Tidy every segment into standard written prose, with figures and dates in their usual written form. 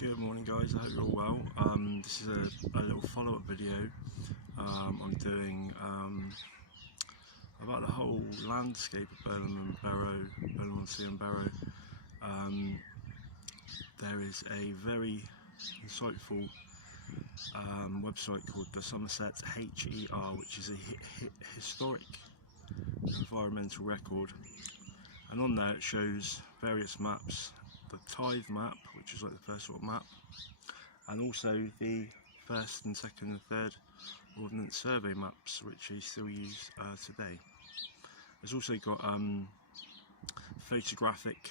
Good morning guys, I hope you're all well. This is a little follow-up video I'm doing about the whole landscape of Burnham on Sea and Barrow. There is a very insightful website called the Somerset HER, which is a historic environmental record, and on there it shows various maps. The tithe map, which is like the first sort of map, and also the first and second and third ordnance survey maps, which is still used today. There's also got photographic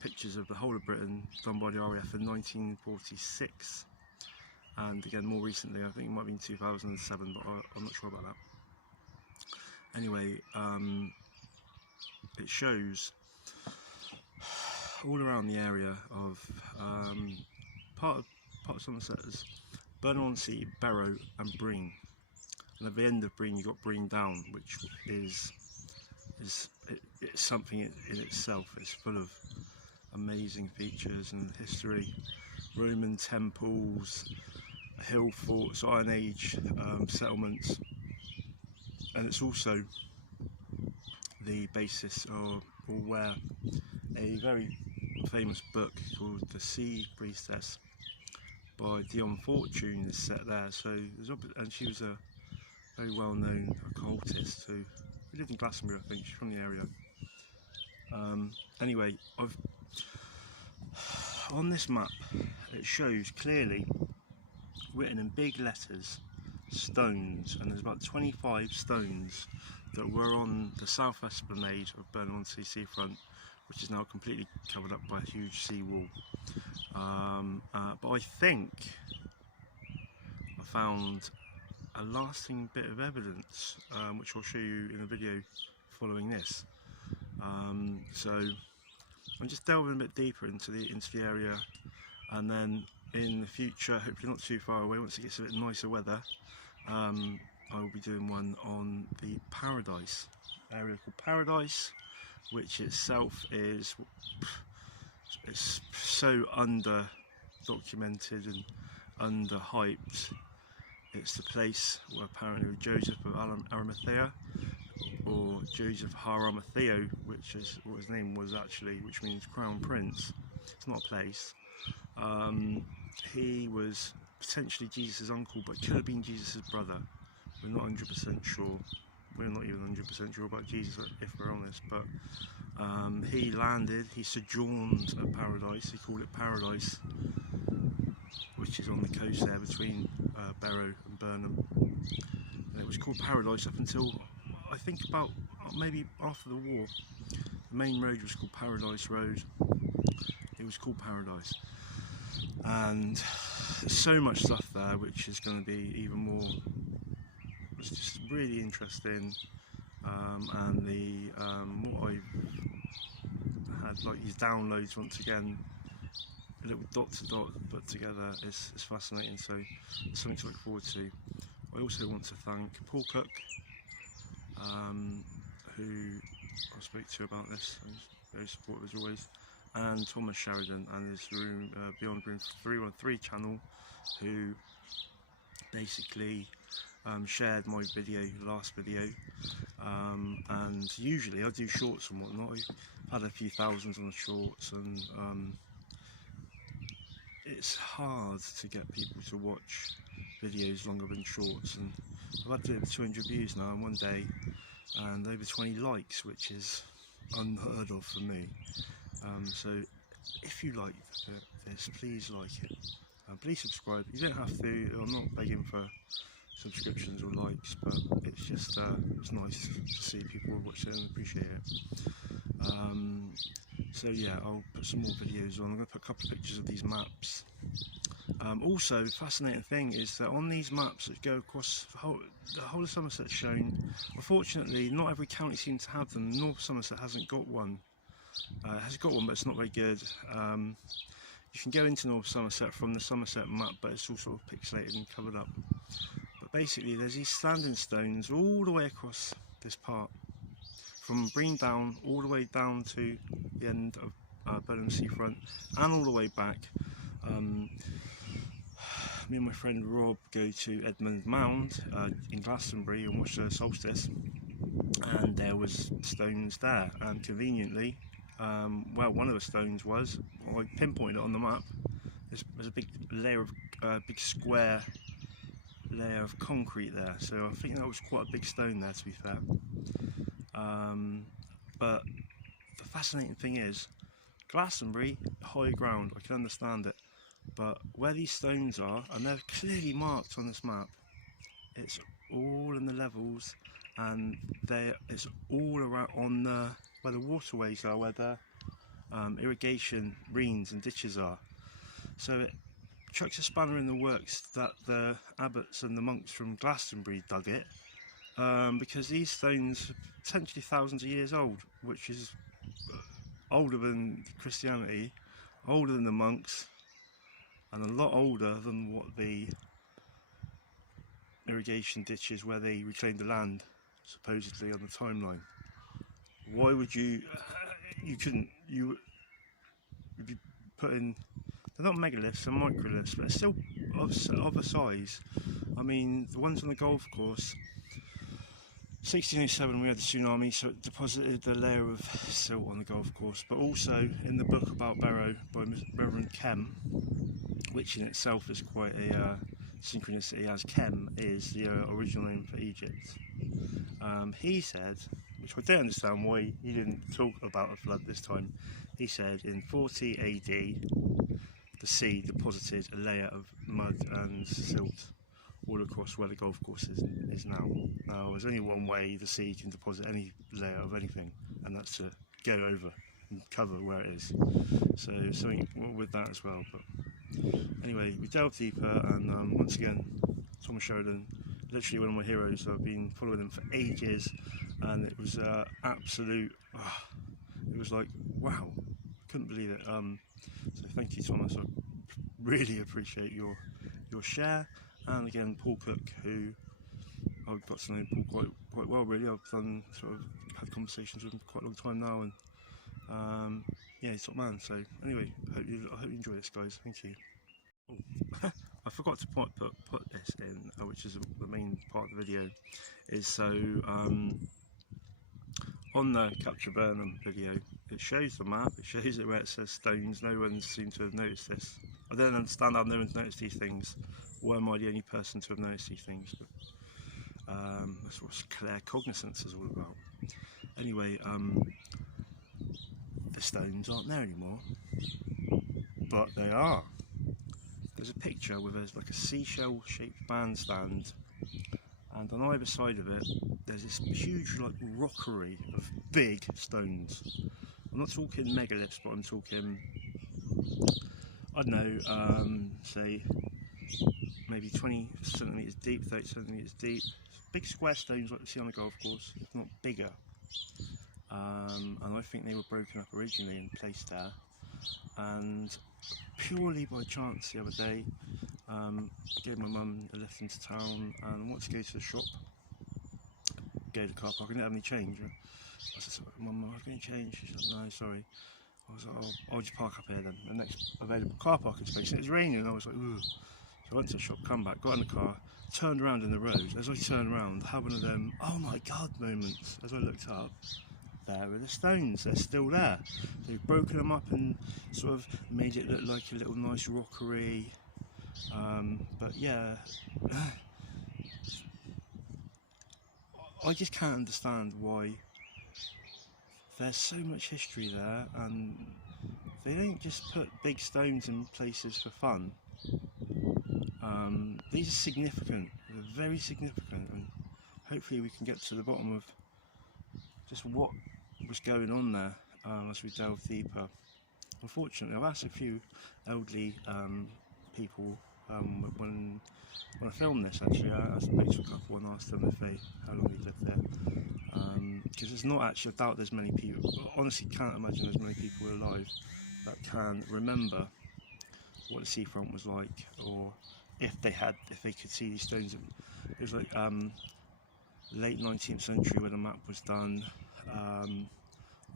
pictures of the whole of Britain done by the RAF in 1946, and again more recently, I think it might have been 2007, but I'm not sure about that. Anyway, it shows all around the area of part of Somerset as Burnham on Sea, Barrow and Breen, and at the end of Breen you got Breen Down, which is it's something in itself. It's full of amazing features and history, Roman temples, hill forts, Iron Age settlements, and it's also the basis or where a very famous book called The Sea Priestess by Dion Fortune is set there. So and she was a very well-known occultist who lived in Glastonbury, I think. She's from the area. Anyway, on this map it shows clearly written in big letters stones, and there's about 25 stones that were on the south esplanade of Burnham on Sea seafront, which is now completely covered up by a huge seawall. But I think I found a lasting bit of evidence, which I'll show you in a video following this. So I'm just delving a bit deeper into the area, and then in the future, hopefully not too far away, once it gets a bit nicer weather, I will be doing one on the Paradise area called Paradise, which itself is so under documented and under hyped. It's the place where apparently Joseph of Arimathea, or Joseph Haramateo, which is what his name was actually, which means Crown Prince. It's not a place. He was potentially Jesus' uncle, but could have been Jesus' brother. We're not 100% sure. We're not even 100% sure about Jesus, if we're honest, but he landed, he sojourned at Paradise. He called it Paradise, which is on the coast there between Barrow and Burnham. And it was called Paradise up until, I think, about maybe after the war. The main road was called Paradise Road. It was called Paradise. And there's so much stuff there which is going to be even more, it's just really interesting. And the what I've had, like these downloads once again, a little dot to dot put together, is fascinating. So it's something to look forward to. I also want to thank Paul Cook, who I spoke to about this. He's very supportive as always, and Thomas Sheridan and his Beyond Room 313 channel, who basically shared my video, last video, and usually I do shorts and whatnot. I've had a few thousands on the shorts, and it's hard to get people to watch videos longer than shorts, and I've had over 200 views now in one day and over 20 likes, which is unheard of for me. So if you like this, please like it, please subscribe. You don't have to, I'm not begging for subscriptions or likes, but it's just it's nice to see people watch it and appreciate it. So yeah, I'll put some more videos on. I'm going to put a couple of pictures of these maps. Also, the fascinating thing is that on these maps that go across the whole of Somerset shown, unfortunately not every county seems to have them. North Somerset hasn't got one. Has got one, but it's not very good. You can go into North Somerset from the Somerset map, but it's all sort of pixelated and covered up. But basically there's these standing stones all the way across this part, from Breen Down all the way down to the end of Burnham seafront, and all the way back. Me and my friend Rob go to Edmund Mound in Glastonbury and watch the solstice, and there was stones there, and conveniently, well, one of the stones was, I pinpointed it on the map. There's a big layer of big square layer of concrete there, so I think that was quite a big stone there, to be fair. But the fascinating thing is, Glastonbury, high ground, I can understand it, but where these stones are, and they're clearly marked on this map, it's all in the levels, and it's all around on the where the waterways are, where the irrigation reens and ditches are. So it chucks a spanner in the works that the abbots and the monks from Glastonbury dug it, because these stones are potentially thousands of years old, which is older than Christianity, older than the monks, and a lot older than what the irrigation ditches where they reclaimed the land, supposedly, on the timeline. Why would you would be putting, they're not megaliths, they're microliths, but they're still of a size. I mean, the ones on the golf course, 1607 we had the tsunami, so it deposited the layer of silt on the golf course, but also in the book about Barrow by Reverend Kem, which in itself is quite a synchronicity, as Kem is the original name for Egypt. He said, which I don't understand why he didn't talk about a flood this time, he said in 40 AD the sea deposited a layer of mud and silt all across where the golf course is now. Now, there's only one way the sea can deposit any layer of anything, and that's to go over and cover where it is. So something with that as well. But anyway, we delved deeper, and once again, Thomas Sheridan, literally one of my heroes. I've been following him for ages, and it was absolute. It was like, wow, couldn't believe it. So thank you, Thomas. I really appreciate your share. And again, Paul Cook, who I've got to know Paul quite well, really. I've had conversations with him for quite a long time now, and yeah, he's top man. So anyway, I hope you enjoy this, guys. Thank you. Oh, I forgot to put this in, which is the main part of the video. Is so on the Capture Burnham video, it shows the map. It shows it where it says stones. No one seemed to have noticed this. I don't understand how no one's noticed these things. Why am I the only person to have noticed these things? But that's what clear cognizance is all about. Anyway, the stones aren't there anymore, but they are. There's a picture with like a seashell-shaped bandstand, and on either side of it, there's this huge like rockery of big stones. I'm not talking megaliths, but I'm talking, I don't know, say maybe 20 centimetres deep, 30 centimetres deep. Big square stones like you see on the golf course, if not bigger. And I think they were broken up originally and placed there. And purely by chance the other day, I gave my mum a lift into town and I wanted to go to the shop, go to the car park. I didn't have any change. I said, Mum, am I going to change? She said, no, sorry. I was like, I'll just park up here then. The next available car parking space. And it was raining and I was like, ugh. So I went to the shop, come back, got in the car, turned around in the road. As I turned around, had one of them, oh my God moments. As I looked up, there are the stones, they're still there. They've broken them up and sort of made it look like a little nice rockery. But yeah, I just can't understand why there's so much history there and they don't just put big stones in places for fun. These are significant, they're very significant, and hopefully we can get to the bottom of just what was going on there as we delve deeper. Unfortunately, I've asked a few elderly people when I filmed this. Actually, I spoke to a couple and asked them how long they lived there, because there's not actually, I doubt there's many people, I honestly can't imagine there's many people alive that can remember what the seafront was like, or if they could see these stones. It was like late 19th century when the map was done.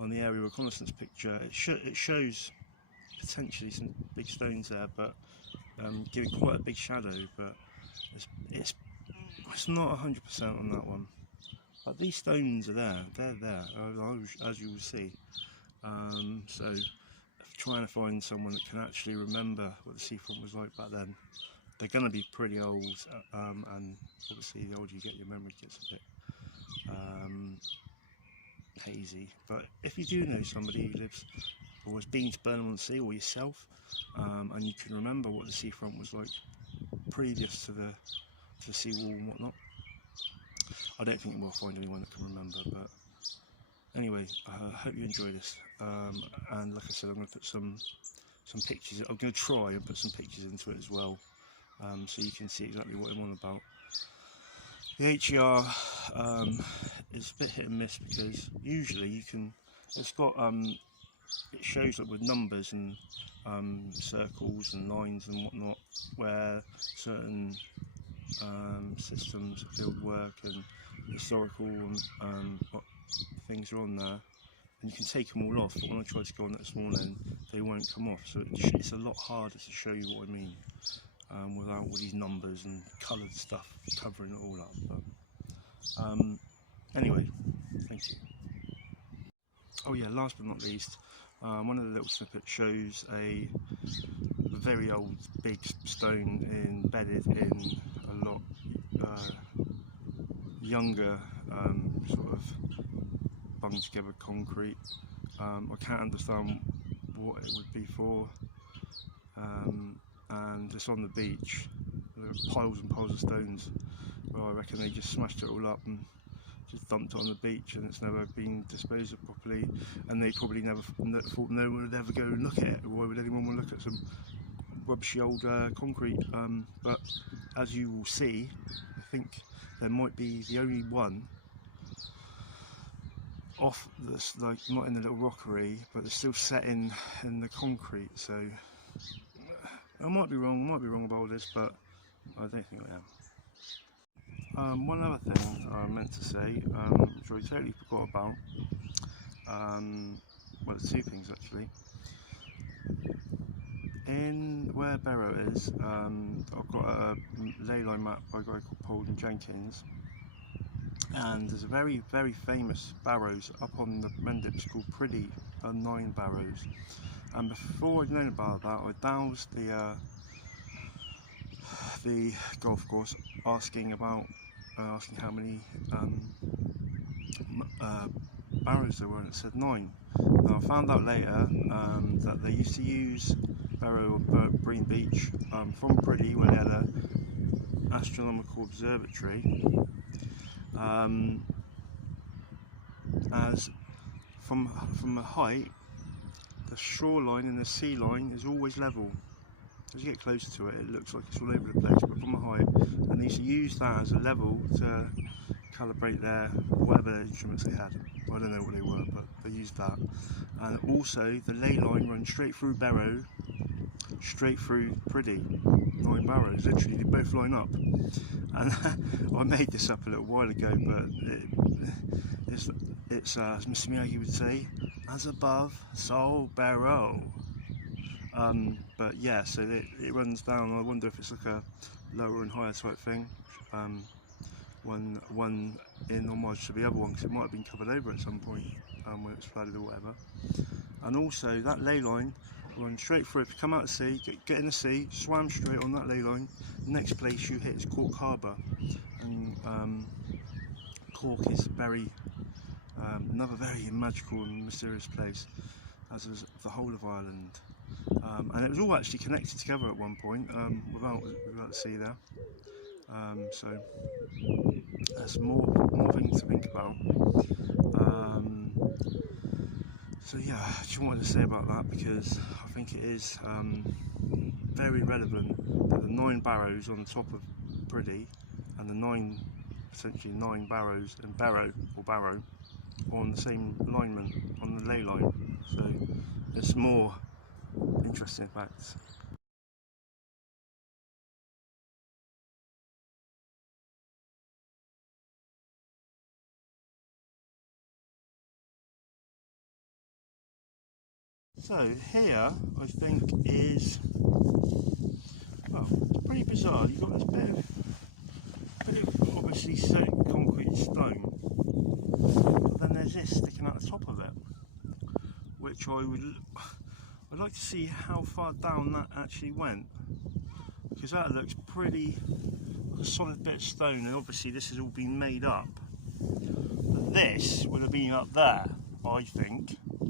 on the area reconnaissance picture, it shows potentially some big stones there, but giving quite a big shadow. But it's not 100% on that one. But these stones are there. They're there, as you will see. So trying to find someone that can actually remember what the seafront was like back then. They're going to be pretty old, and obviously the older you get, your memory gets a bit hazy. But if you do know somebody who lives or has been to Burnham on Sea, or yourself, and you can remember what the seafront was like previous to the seawall and whatnot, I don't think we'll find anyone that can remember. But anyway, I hope you enjoy this, and like I said, I'm going to put some pictures. I'm going to try and put some pictures into it as well, so you can see exactly what I'm on about. The HER is a bit hit and miss, because usually you can. It's got it shows up with numbers and circles and lines and whatnot, where certain systems, field work and historical things are on there, and you can take them all off. But when I tried to go on that this morning, they won't come off. So it's a lot harder to show you what I mean without all these numbers and coloured stuff covering it all up. But anyway, thank you. Oh yeah, last but not least, one of the little snippets shows a very old big stone embedded in a lot younger sort of bung together concrete. I can't understand what it would be for, and it's on the beach. There are piles and piles of stones. Well, I reckon they just smashed it all up and just dumped it on the beach, and it's never been disposed of properly, and they probably never thought no one would ever go and look at it. Why would anyone want to look at some rubbishy old concrete? But as you will see, I think there might be the only one off that's like not in the little rockery, but it's still set in the concrete. So I might be wrong about all this, but I don't think I am. One other thing I meant to say, which I totally forgot about. Well, there's two things actually. In where Barrow is, I've got a ley line map by a guy called Paul Jenkins, and there's a very, very famous barrows up on the Mendips called Priddy 9 Barrows. And before I'd known about that, I dowsed the golf course asking how many barrows there were, and it said 9. Now I found out later that they used to use Barrow or Breen Beach from Priddy, where they had an astronomical observatory, as from a height, the shoreline and the sea line is always level. As you get closer to it, it looks like it's all over the place, but from a height, and they used to use that as a level to calibrate their whatever instruments they had. I don't know what they were, but they used that. And also the ley line runs straight through Barrow, straight through Priddy, 9 barrows. Literally, they both line up. And I made this up a little while ago, but it's as Mr. Miyagi would say, as above, so below. But yeah, so it runs down. I wonder if it's like a lower and higher type thing. One in homage to the other one, because it might have been covered over at some point when it's flooded or whatever. And also that ley line runs straight through. If you come out to sea, get in the sea, swam straight on that ley line. The next place you hit is Cork Harbour, and Cork is another very magical and mysterious place, as is the whole of Ireland. And it was all actually connected together at one point, without the sea there. So there's more things to think about. So yeah, I just wanted to say about that, because I think it is very relevant that the 9 barrows on the top of Priddy and the essentially 9 barrows in Barrow are on the same alignment on the ley line. So there's more interesting facts. So here I think is, well, it's pretty bizarre. You've got this bit of obviously concrete stone, but then there's this sticking out the top of it, which I'd like to see how far down that actually went, because that looks pretty like a solid bit of stone, and obviously this has all been made up. But this would have been up there, I think. I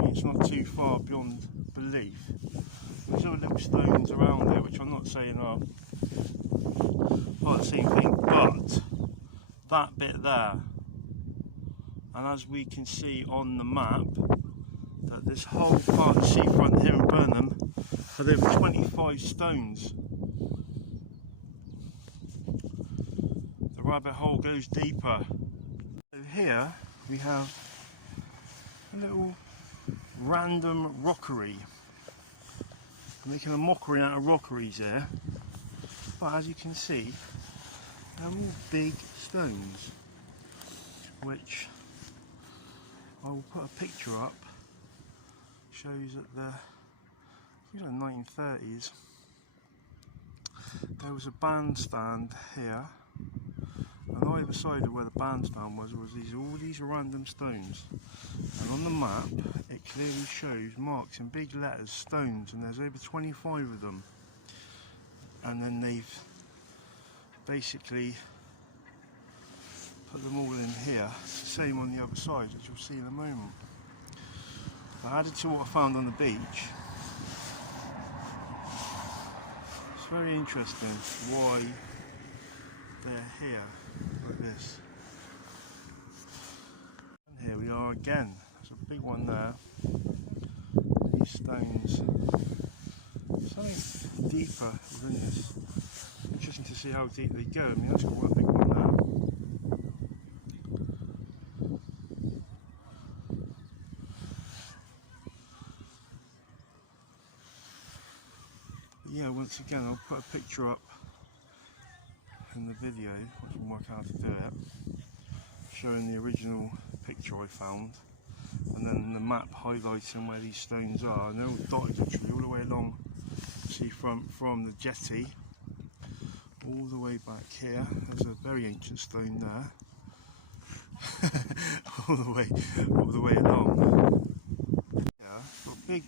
mean, it's not too far beyond belief. There's all little stones around there, which I'm not saying are part of the same thing, but that bit there, and as we can see on the map, that this whole part of the seafront here in Burnham had over 25 stones. The rabbit hole goes deeper. So here we have a little random rockery. I'm making a mockery out of rockeries here, but as you can see, they're all big stones, which I will put a picture up. Shows that the 1930s there was a bandstand here, and on either side of where the bandstand was all these random stones, and on the map it clearly shows marks in big letters stones, and there's over 25 of them, and then they've basically put them all in here. It's the same on the other side, which you'll see in a moment. I added to what I found on the beach. It's very interesting why they're here like this. And here we are again. There's a big one there. These stones. Something deeper within this. Interesting to see how deep they go. I mean, that's quite a big one there. Yeah, once again I'll put a picture up in the video, once I work out how to do it, showing the original picture I found, and then the map highlighting where these stones are, and they're all dotted literally all the way along, see from the jetty all the way back here. There's a very ancient stone there all the way along. Yeah, got big